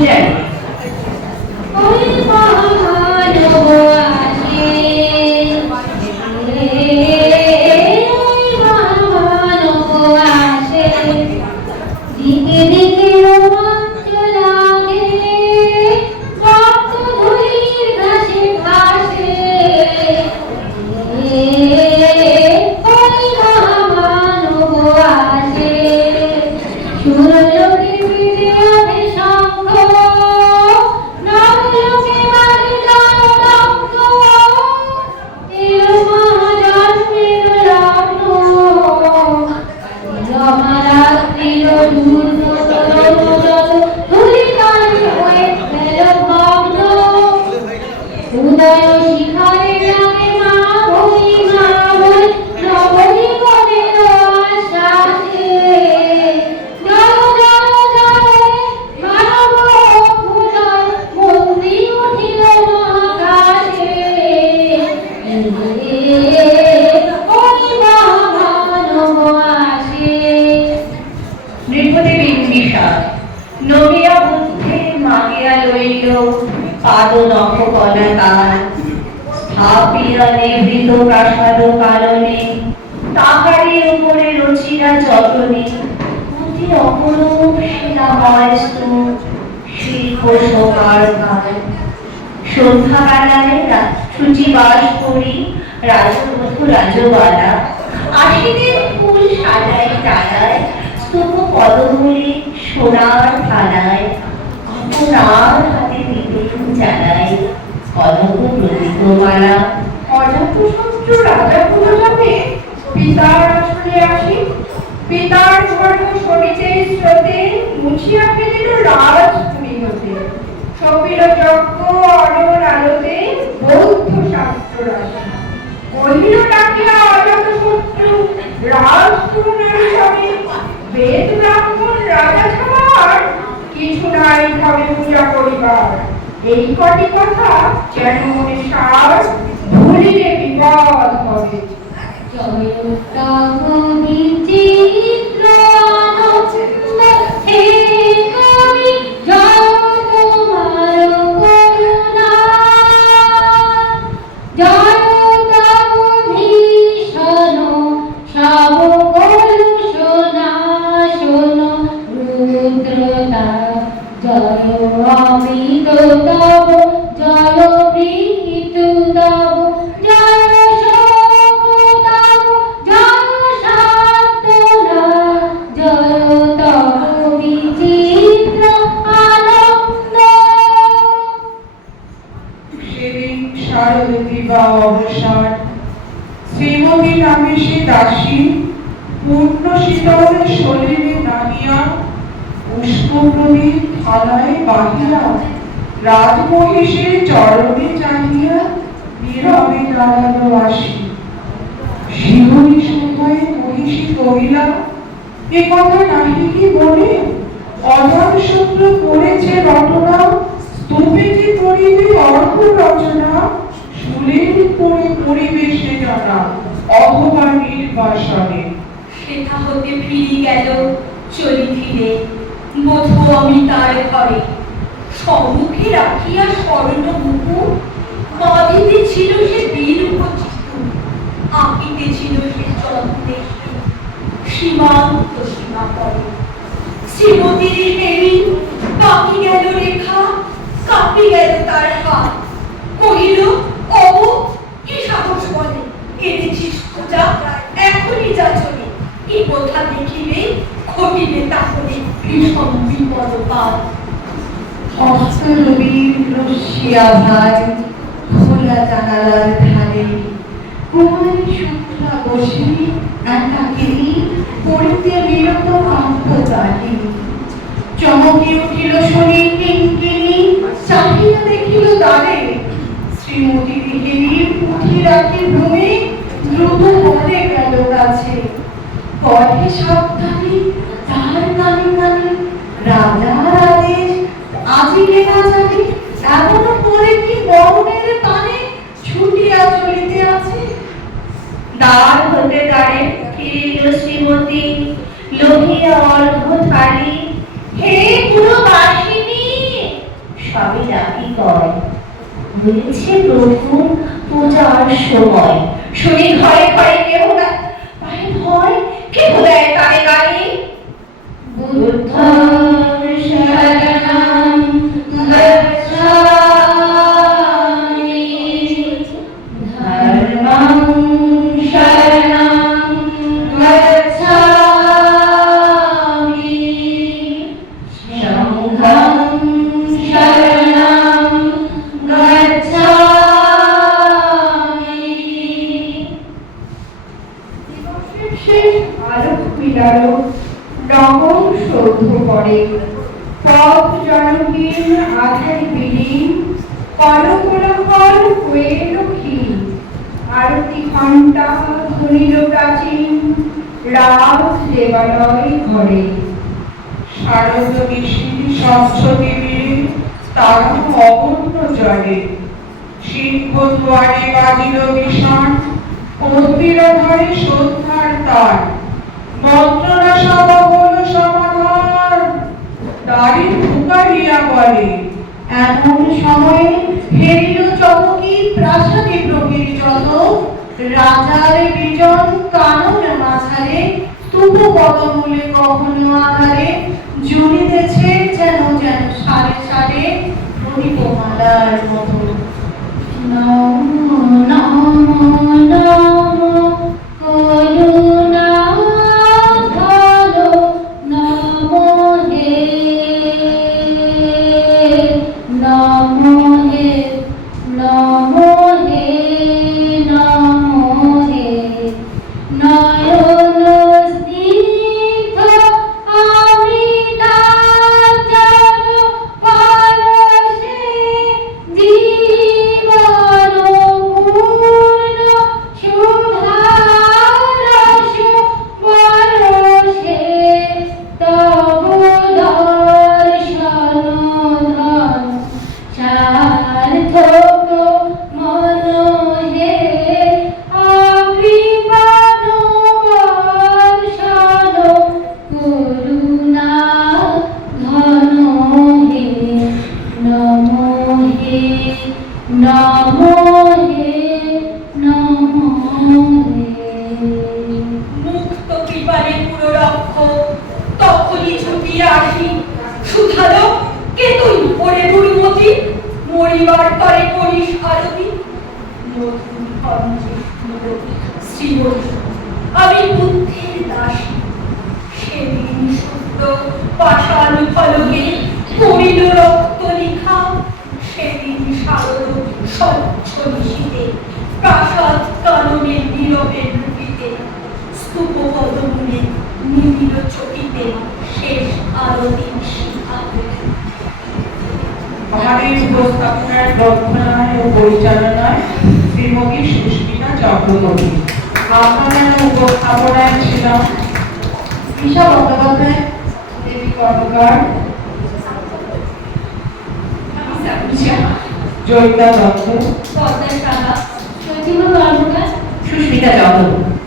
পূজারী মহারাত্রির ধূর্ত নবিয়া বুদ্ধে মাগিয়া লইল, পাদ নখ কলাকার স্থাপিয়া প্রাসাদ কারণে তাহারি উপরে রচিরা যতনে অপরূপ শিল্প সূচি বাস করি, রাজবধূ রাজবালা। আশিদের ফুল সাজাই টানায় স্তূপ পদমূলে phụ nữ thời đại phụ nữ এই কটি কথা যেন মনে সার শরীরে নামিয়া পুষ্পপ্রদীপ থালায় বাহিয়া রাজমহিষীর চরণে চাহিয়া নীরবে দাঁড়াল আসি। শিহরি সময়ে মহিষী কহিলা, এ কথা নাহি কি বলে? অজাত শত্রু করেছে রটনা, স্তূপে যে করিবে অর্থ রচনা? শুলের পরি পরিবেশে জানা, অথবা নির্বাসনে। সেথা হতে ফিরি গেল, চলি ফিরে। মধু অমিতার ঘরে। সম্মুখে রাখিয়া স্বর্ণ মুখু বাঁধিতে ছিল সে বীর উপচিত আঁকিতে ছিল সে চন্দ্রে সীমান্ত সীমা পরে শ্রীমতীর হেরি বাকি গেল রেখা কাঁপি গেল তার হাত কহিল অব কি সাহস বলে এনেছিস পূজা এখনই যা চলে এই কথা দেখিলে ঘটিবে তাহলে ভীষণ বিপদ পার হস্তরবীর রশিয়া ভাই, খোলা জানালার ধারে। কুমারী শুক্লা বসে একাকিনী পড়িতে বিরত কান্ত জানি চমকে উঠিল শরীর কিঙ্কিনি চাহিয়া দেখিল দ্বারে। শ্রীমতী গৃহিণীর পুঁথি রাখি ভূমি দ্রুত বলে গেল কাছে পথে সাবধানে তার কানে কানে রাজার আদেশ না জানি এমন করে কি বরণের টানে ছুটিয়া চলিতে আছে? দ্বার হতে দ্বারে ফিরিল শ্রীমতী লোহিয়া অর্ঘ থালি। হে পুরো বাসিনী স্বামী ডাকি কয়? হয়েছে প্রভু পূজার সময়। শুনি ঘরে শেষ আলোক মিলালো নগর সৌধ করে। পথ জনহীন আধার বিলীন, কলকোলাহল হয়ে লক্ষীন আরতি ঘণ্টা ধ্বনিল প্রাচীন রাত দেবালয় ঘরে। শারদ নিশির স্বচ্ছ তীরে তার অগণ্য জলে। সিংহ দুয়ারে বাজিল বিষণ মন্দির ধরে সন্ধ্যার তার। মন্ত্রণা সভা হল সমাধান। দাড়ি ফুকারিয়া বলে, এমন সময়ে হেরিল চমকি, প্রাসাদে প্রবীর যত রাজার বিজন কানন মাঝারে স্তূপ পদমূলে কখনো আধারে জুড়িতেছে যেন যেন সারে সারে প্রদীপমালার মতো। নমো নমো নমো তখনই ছুটিয়া আসি। সুধালো কে তুই ওরে দুর্মতি মরিবার করে করিস আরতি আমি বুদ্ধির দাসী, সেদিন শুদ্ধ পাষাণ ফলকে করিল রক্ত লিখা, সেদিন শারদ স্বচ্ছ নিশীতে প্রাসাদ চক্রবর্তী আপনাদের উপস্থাপনায় বন্দ্যোপাধ্যায় দেবী কর্মকার জয়িতা দত্ত। সুস্মিতা চক্রবর্তী